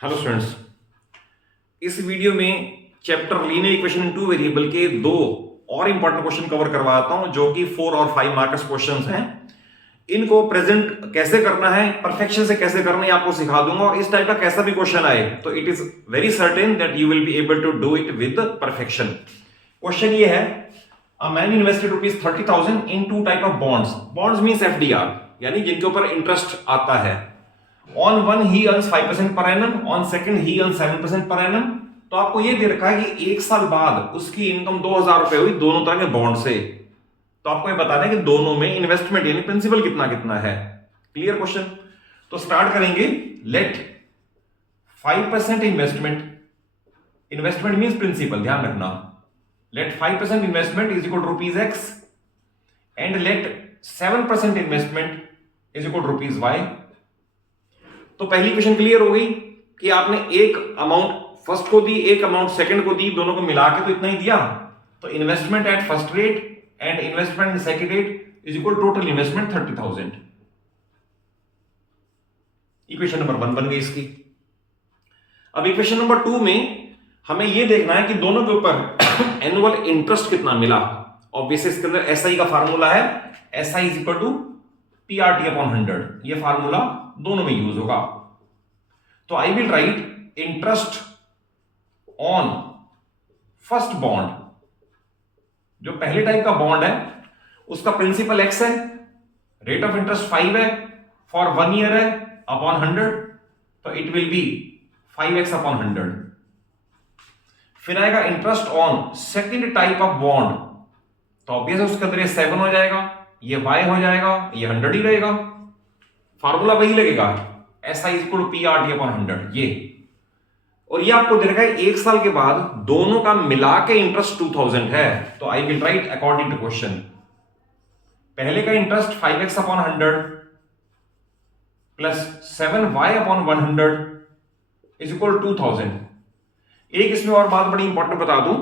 Hello students, इस video में chapter linear equation in two variable के दो और इंपॉर्टेंट क्वेश्चन कवर करवाता हूं जो कि 4 और 5 मार्क्स क्वेश्चंस हैं। इनको प्रेजेंट कैसे करना है, परफेक्शन से कैसे करना है आपको सिखा दूंगा। और इस टाइप का कैसा भी क्वेश्चन आए तो it is very certain that you will be able to do it with perfection. Question ये है, a man invested ₹30,000 in two type of bonds. Bonds means FDR, यानी जिनके ऊपर इंटरेस्ट आता है। On one he earns 5% per annum, on second he earns 7% per annum। तो आपको ये दे रखा है कि एक साल बाद उसकी इनकम 2,000 रुपए हुई दोनों तरह के बॉन्ड से। तो आपको ये बताना है कि दोनों में इन्वेस्टमेंट यानी प्रिंसिपल कितना कितना है। Clear question? तो स्टार्ट करेंगे। Let 5% investment, investment means principal, ध्यान रखना। Let 5% investment is equal to ₹X and let 7% investment is equal to ₹Y। तो पहली क्वेश्चन क्लियर हो गई कि आपने एक अमाउंट फर्स्ट को दी, एक अमाउंट सेकंड को दी, दोनों को मिला के तो इतना ही दिया। तो investment at first rate and investment at second rate is equal total investment 30,000। Equation number 1 बन गई इसकी। अब इक्वेशन नंबर 2 में हमें यह देखना है कि दोनों के ऊपर एनुअल इंटरेस्ट कितना मिला। ऑब्वियसली इसके अंदर एसआई का फार्मूला है, SI is equal to PRT upon 100। यह फार्मूला दोनों में यूज होगा। तो I will write interest on first bond, जो पहले टाइप का बॉन्ड है उसका प्रिंसिपल X है, रेट ऑफ इंटरेस्ट 5 है, फॉर 1 ईयर है, अपॉन 100। तो it will be 5X upon 100। फिर आएगा interest on second type of bond. तो ऑब्वियस उसके अंदर ये 7 हो जाएगा, ये Y हो जाएगा, ये 100 ही रहेगा। फार्मूला वही लगेगा, SI equal to PRT upon 100 ये। और ये आपको दे रखा है एक साल के बाद दोनों का मिला के इंटरेस्ट 2,000 है। तो I will write according to question. पहले का interest 5X upon 100 plus 7Y upon 100 is equal 2,000। एक इसमें और बात बड़ी इंपॉर्टेंट बता दूं,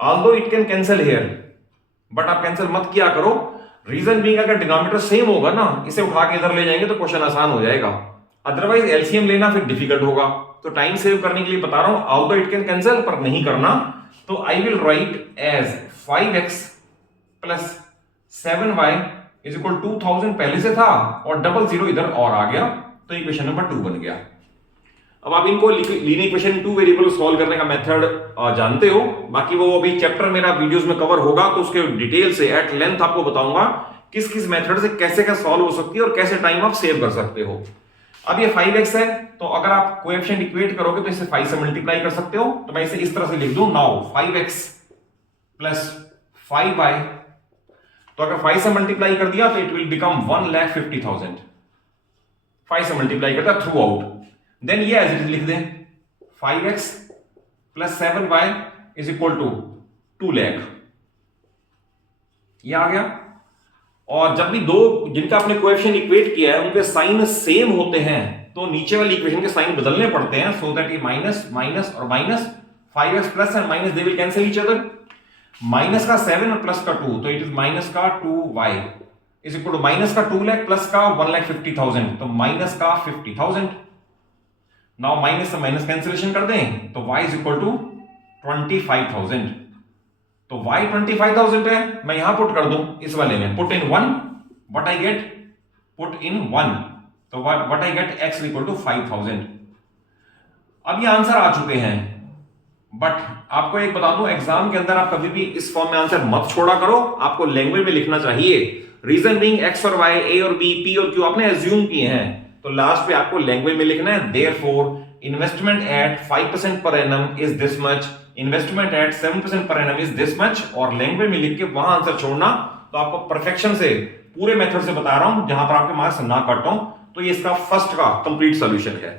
although it can cancel here, but आप कैंसिल मत किया करो। रीजन बीइंग अगर डिनोमिनेटर सेम होगा ना, इसे उठा के इधर ले जाएंगे तो क्वेश्चन आसान हो जाएगा। अदरवाइज एलसीएम लेना फिर डिफिकल्ट होगा। तो टाइम सेव करने के लिए बता रहा हूं, ऑल्दो इट कैन कैंसिल, पर नहीं करना। तो I will write as 5X plus 7Y is equal 2,000 पहले से था और 00 इधर और आ गया। तो इक्वेशन नंबर 2 बन गया। अब आप इनको लीनियर इक्वेशन 2 वेरिएबल सॉल्व करने का मेथड जानते हो। बाकी वो अभी चैप्टर मेरा वीडियोस में कवर होगा, तो उसके डिटेल से एट लेंथ आपको बताऊंगा किस किस मेथड से कैसे क्या सॉल्व हो सकती है और कैसे टाइम आप सेव कर सकते हो। अब ये 5X है, तो अगर आप कोएफिशिएंट इक्वेट करोगे तो इसे 5 से मल्टीप्लाई कर सकते हो। तो मैं इसे इस तरह से लिख दूं, नाउ 5X प्लस 5Y। तो अगर 5 से मल्टीप्लाई कर दिया तो इट विल बिकम 1,50,000। 5 से मल्टीप्लाई करता थ्रू आउट। देन ये एज इट इज लिख दें, 5X plus 7Y is equal to 2 lakh. ये आ गया। और जब भी दो जिनका आपने कोएफिशिएंट इक्वेट किया है उनके साइन सेम होते हैं तो नीचे वाली इक्वेशन के साइन बदलने पड़ते हैं, सो दैट ये माइनस माइनस और minus, 5X plus and minus they will cancel each other. Minus का 7 और प्लस का 2, तो इट इज माइनस का 2Y is equal to minus का 2 लाख प्लस का 1,50,000, तो माइनस का 50,000। नाउ माइनस से माइनस कैंसिलेशन कर दें तो y इज इक्वल टू 25,000। तो y 25,000 है, मैं यहां पुट कर दूं इस वाले में, put in 1 what I get, put in 1, तो what I get x equal to 5,000। अब ये आंसर आ चुके हैं, बट आपको एक बता दूं, एग्जाम के अंदर आप कभी भी इस फॉर्म में आंसर मत छोड़ा करो, आपको लैंग्वेज में लिखना चाहिए। रीजन बीइंग x और y, a और b, p और q आपने एज्यूम किए हैं, तो लास्ट पे आपको लैंग्वेज में लिखना है। Therefore investment at 5% per annum is this much, investment at 7% per annum is this much, और लैंग्वेज में लिख के वहां आंसर छोड़ना। तो आपको परफेक्शन से पूरे मेथड से बता रहा हूं जहां पर आपके मार्क्स ना कट हो। तो ये इसका फर्स्ट का कंप्लीट सॉल्यूशन है।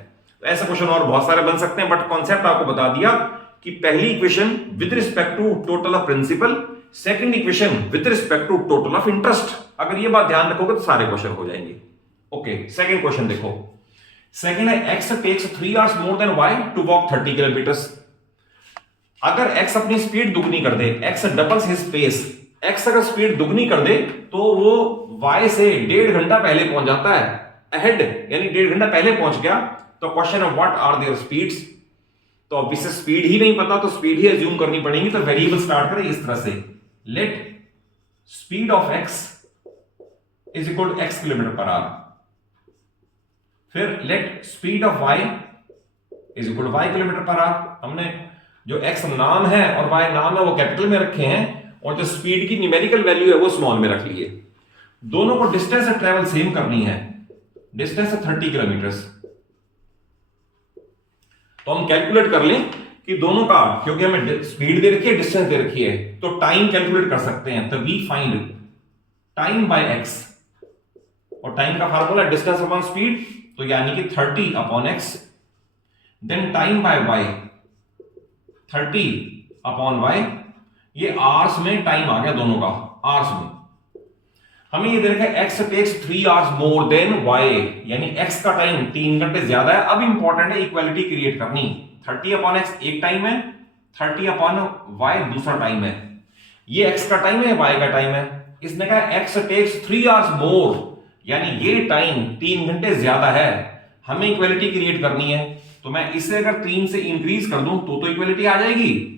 तो ऐसे क्वेश्चन और बहुत सारे बन सकते हैं, बट कॉन्सेप्ट आपको बता दिया कि पहली equation with respect to total of principal, second equation with respect to total of interest. अगर ये बात ध्यान रखोगे तो सारे क्वेश्चन हो जाएंगे। ओके, सेकंड क्वेश्चन देखो। सेकंड है x takes 3 hours more than y to walk 30 kilometres. अगर x अपनी स्पीड दुगनी कर दे, x doubles his pace, x अगर स्पीड दुगनी कर दे तो वो y से 1.5 घंटा पहले पहुंच जाता है, अहेड, यानी 1.5 घंटा पहले पहुंच गया। तो क्वेश्चन है व्हाट आर देयर स्पीड्स, तो अब इसे स्पीड ही नहीं पता तो स्पीड ही एज्यूम करनी पड़ेगी। तो वेरिएबल स्टार्ट करें इस तरह से, let speed of x is equal to x kilometre per hour, फिर let speed of y is equal to y kilometre per hour. हमने जो x नाम है और y नाम है वो कैपिटल में रखे हैं और जो स्पीड की न्यूमेरिकल वैल्यू है वो स्मॉल में रख लिए। दोनों को डिस्टेंस ऑफ ट्रेवल सेम करनी है, डिस्टेंस है 30 किलोमीटर। तो हम कैलकुलेट कर लें कि दोनों का, क्योंकि हमें स्पीड दे रखी है डिस्टेंस दे रखी है, तो टाइम कैलकुलेट कर सकते हैं। तो we find time by x, और टाइम का फार्मूला डिस्टेंस अपॉन स्पीड, तो यानी कि 30 upon x, then time by y 30 upon y, ये आवर्स में टाइम आ गया दोनों का, आवर्स में। हमें ये दे रखा है x takes 3 hours more than y, यानी x का टाइम 3 घंटे ज्यादा है। अब इंपॉर्टेंट है इक्वालिटी क्रिएट करनी। 30 अपॉन x एक टाइम है, 30 अपॉन y दूसरा टाइम है। ये x का टाइम है, y का टाइम है। इसने कहा x टेक्स 3 आवर्स मोर, यानी ये टाइम 3 घंटे ज्यादा है। हमें इक्वालिटी क्रिएट करनी है, तो मैं इसे अगर 3 से इंक्रीज कर दूं तो इक्वालिटी आ जाएगी।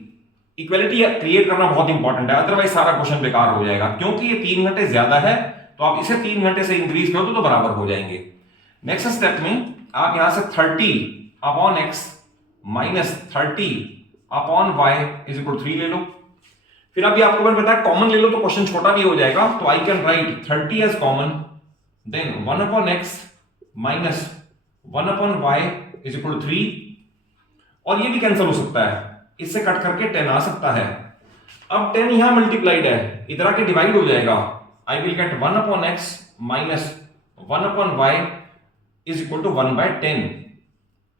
इक्वालिटी क्रिएट करना बहुत इंपॉर्टेंट है, अदरवाइज सारा क्वेश्चन बेकार हो जाएगा। क्योंकि ये 3 घंटे ज्यादा है तो आप इसे 3 घंटे से इंक्रीज कर दो तो बराबर हो जाएंगे। नेक्स्ट स्टेप में आप यहां से 30 upon x minus 30 upon y is equal 3 ले लो। फिर अभी आपको मैंने बताया कॉमन ले लो तो क्वेश्चन छोटा भी हो जाएगा। तो I can write 30 as common, then 1 upon x minus 1 upon y is equal 3, और ये भी कैंसिल हो सकता है, इससे कट करके 10 आ सकता है। अब 10 यहां मल्टीप्लाइड है, इधर आके डिवाइड हो जाएगा। I will get 1 upon x minus 1 upon y is equal to 1/10।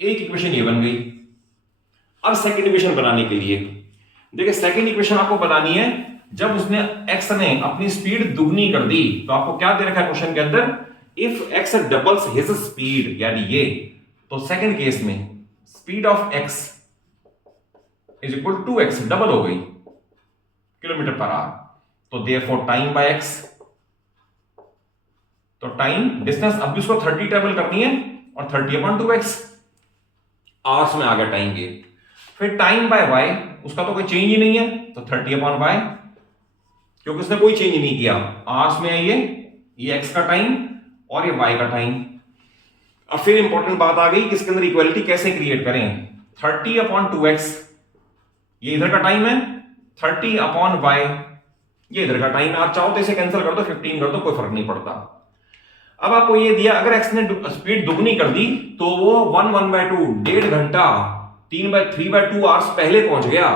एक इक्वेशन ये बन गई। अब सेकंड इक्वेशन बनाने के लिए देखिए, सेकंड इक्वेशन आपको बनानी है जब उसने x ने अपनी स्पीड दुगनी कर दी। तो आपको क्या दे रखा है क्वेश्चन के अंदर, if x doubles his speed, यानी ये, तो सेकंड केस में speed of x is equal to 2x, double हो गई किलोमीटर पर आवर। तो देयरफॉर टाइम बाय x, तो टाइम डिस्टेंस अब भी उसको 30 ट्रेवल करनी है और 30 अपॉन 2x आवर्स में आ गया टाइम के। फिर टाइम बाय y, उसका तो कोई चेंज ही नहीं है, तो 30 अपॉन y, क्योंकि उसने कोई चेंज नहीं किया, आवर्स में है ये x का टाइम और ये y का टाइम। अब फिर इंपॉर्टेंट बात आ गई कि इसके अंदर इक्वालिटी कैसे क्रिएट करें। 30 अपॉन 2x, ये इधर का टाइम है, 30 अपॉन y ये इधर का टाइम है। आप चाहो तो इसे कैंसिल कर दो, 15 कर दो, कोई फर्क नहीं पड़ता। अब आपको ये दिया, अगर x ने स्पीड दुगनी कर दी तो वो 1/2, 1.5 घंटा 3/2 आवर्स पहले पहुंच गया।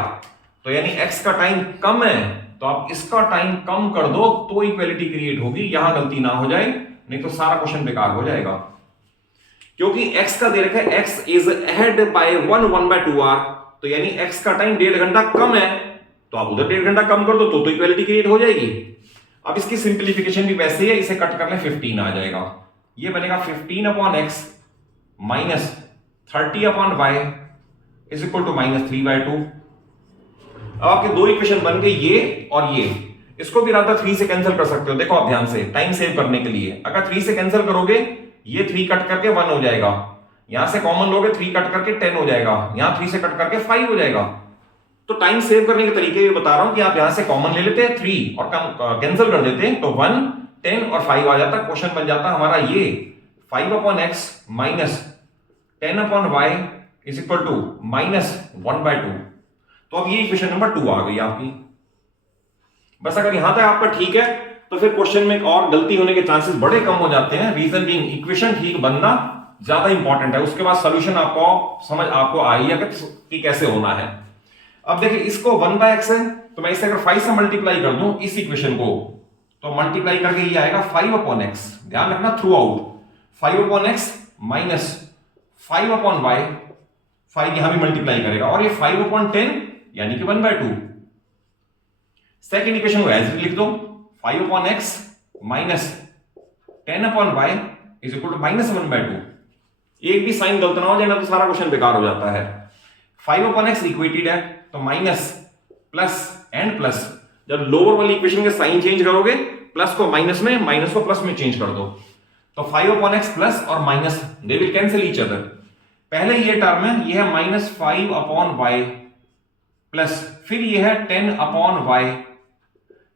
तो यानी x का टाइम कम है, तो आप इसका टाइम कम कर दो तो इक्वालिटी क्रिएट होगी। यहां गलती ना हो जाए, नहीं तो सारा क्वेश्चन बेकार हो जाएगा। क्योंकि x का दे रखा है x is ahead by 1/2 hour, तो यानी x का टाइम 1.5 घंटा कम है, तो आप उधर 1.5 घंटा कम कर दो तो इक्वालिटी क्रिएट हो जाएगी। अब इसकी सिंप्लीफिकेशन भी वैसे ही है, इसे कट कर ले 15 आ जाएगा। ये बनेगा 15 upon x minus 30 upon y is equal to -3/2। अब आपके दो इक्वेशन बन गए, ये और ये। इसको भी राधा 3 से कैंसिल कर सकते हो। देखो आप ध्यान से, टाइम सेव करने के लिए अगर 3 से कैंसिल करोगे, ये 3 कट करके 1 हो जाएगा, यहां से कॉमन लोगे 3 कट करके 10 हो जाएगा, यहां 3 से कट करके 5 हो जाएगा। तो टाइम सेव करने के तरीके भी बता रहा हूं कि आप यहां से कॉमन ले लेते हैं 3 और कैंसिल कर देते हैं, तो 1, 10 और 5 आ जाता। क्वेश्चन बन जाता हमारा ये 5 upon x minus 10 upon y is equal to -1/2। तो अब ये इक्वेशन नंबर 2 आ गई आपकी। बस अगर यहां तक आपका ठीक है तो फिर क्वेश्चन में और गलती होने के चांसेस बड़े कम हो जाते हैं। रीजन बीइंग इक्वेशन ठीक बनना ज्यादा इंपॉर्टेंट है, उसके बाद सोल्यूशन आपको समझ आपको आई है कि कैसे होना है। अब देखिए, इसको 1/x है, तो मैं इसे अगर 5 से मल्टीप्लाई कर दूं इस इक्वेशन को, तो मल्टीप्लाई करके ये आएगा 5 अपॉन x। ध्यान रखना through out, 5 upon x minus 5 upon y, 5 यहां भी मल्टीप्लाई करेगा, और ये 5 अपॉन 10 यानी कि 1/2। सेकेंड इक्वेशन को ऐसे लिख दो, 5 upon x minus 10 upon y is equal to -1/2। एक भी साइन गलत ना हो जाए ना तो सारा क्वेश्चन बेकार हो जाता है। 5 अपॉन x इक्वेटेड है, तो माइनस प्लस एंड प्लस, जब लोअर वाली इक्वेशन के साइन चेंज करोगे, प्लस को माइनस में, माइनस को प्लस में चेंज कर दो, तो 5 अपॉन x प्लस और minus they will cancel each other. पहले ये टर्म है, ये है -5/y प्लस फिर ये है 10/y।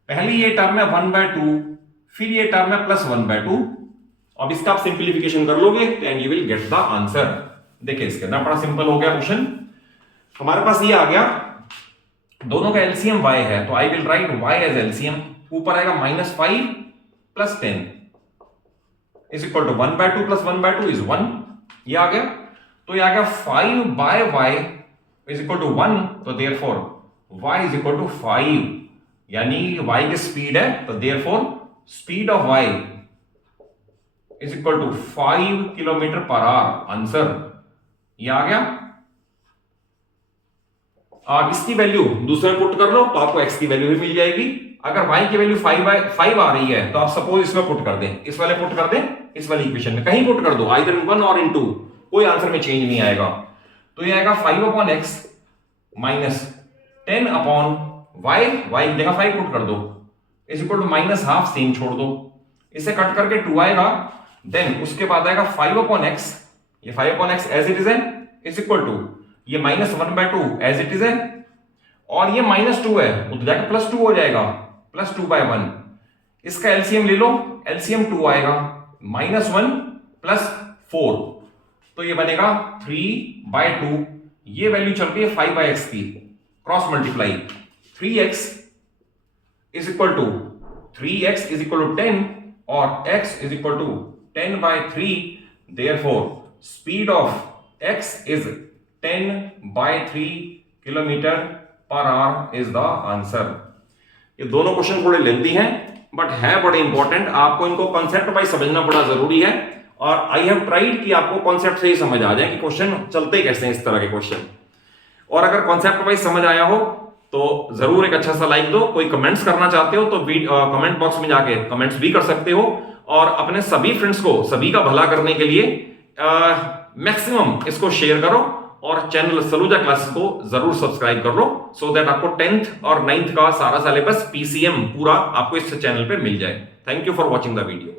पहले ये टर्म है 1/2, फिर ये टर्म है +1/2। अब इसका आप सिंप्लीफिकेशन कर लोगे and you will get the answer. देखिए इसके अंदर बड़ा सिंपल हो गया क्वेश्चन। हमारे पास ये आ गया, दोनों का एलसीएम y है, तो I will write y as LCM. ऊपर आएगा -5 + 10 इज इक्वल टू 1/2 + 1/2 इज 1। ये आ गया, तो ये आ गया 5/y इज इक्वल टू 1, तो therefore y is equal to 5, यानी y की स्पीड है, तो therefore speed of y is equal to 5 km/h। Answer ये आ गया। आप इसकी वैल्यू दूसरे में पुट कर लो तो आपको x की वैल्यू भी मिल जाएगी। अगर y की वैल्यू 5/5 आ रही है तो आप सपोज इसमें पुट कर दें, इस वाले पुट कर दें, इस वाली इक्वेशन में कहीं पुट कर दो, आइदर इन 1 और इन 2, कोई आंसर में चेंज नहीं आएगा। तो ये आएगा 5/x माइनस 10/y, y की जगह 5 पुट कर दो, इज इक्वल टू -12, सेम छोड़ दो, इसे कट करके 2 आएगा। देन उसके बाद आएगा 5/x, ये 5/x एज इट इज है, इज इक्वल टू ये -1/2 एज इट इज है, और ये -2 है, उधर जाकर +2 हो जाएगा, +2/1। इसका एलसीएम ले लो, एलसीएम 2 आएगा, -1 + 4, तो ये बनेगा 3/2। ये वैल्यू चल रही है 5/x की, cross multiply 3x is equal to 3x is equal to 10 और x is equal to 10/3। Therefore speed of x is 10/3 km/h is the answer. ये दोनों क्वेश्चन थोड़े लेंथी हैं बट है बड़े इंपॉर्टेंट, आपको इनको कॉन्सेप्ट वाइज समझना बड़ा जरूरी है। और आई हैव ट्राइड कि आपको कॉन्सेप्ट से ही समझ आ जाए कि क्वेश्चन चलते कैसे हैं, इस तरह के क्वेश्चन। और अगर कॉन्सेप्ट वाइज समझ आया हो तो जरूर एक अच्छा सा लाइक दो। कोई कमेंट्स करना चाहते हो तो कमेंट बॉक्स में जाके कमेंट्स भी कर सकते हो, और अपने सभी फ्रेंड्स को, सभी का भला करने के लिए मैक्सिमम इसको शेयर करो, और चैनल सलूजा क्लासेस को जरूर सब्सक्राइब कर लो, सो दैट आपको 10th और 9th का सारा सिलेबस PCM पूरा आपको इस चैनल पे मिल जाए। Thank you for watching the video.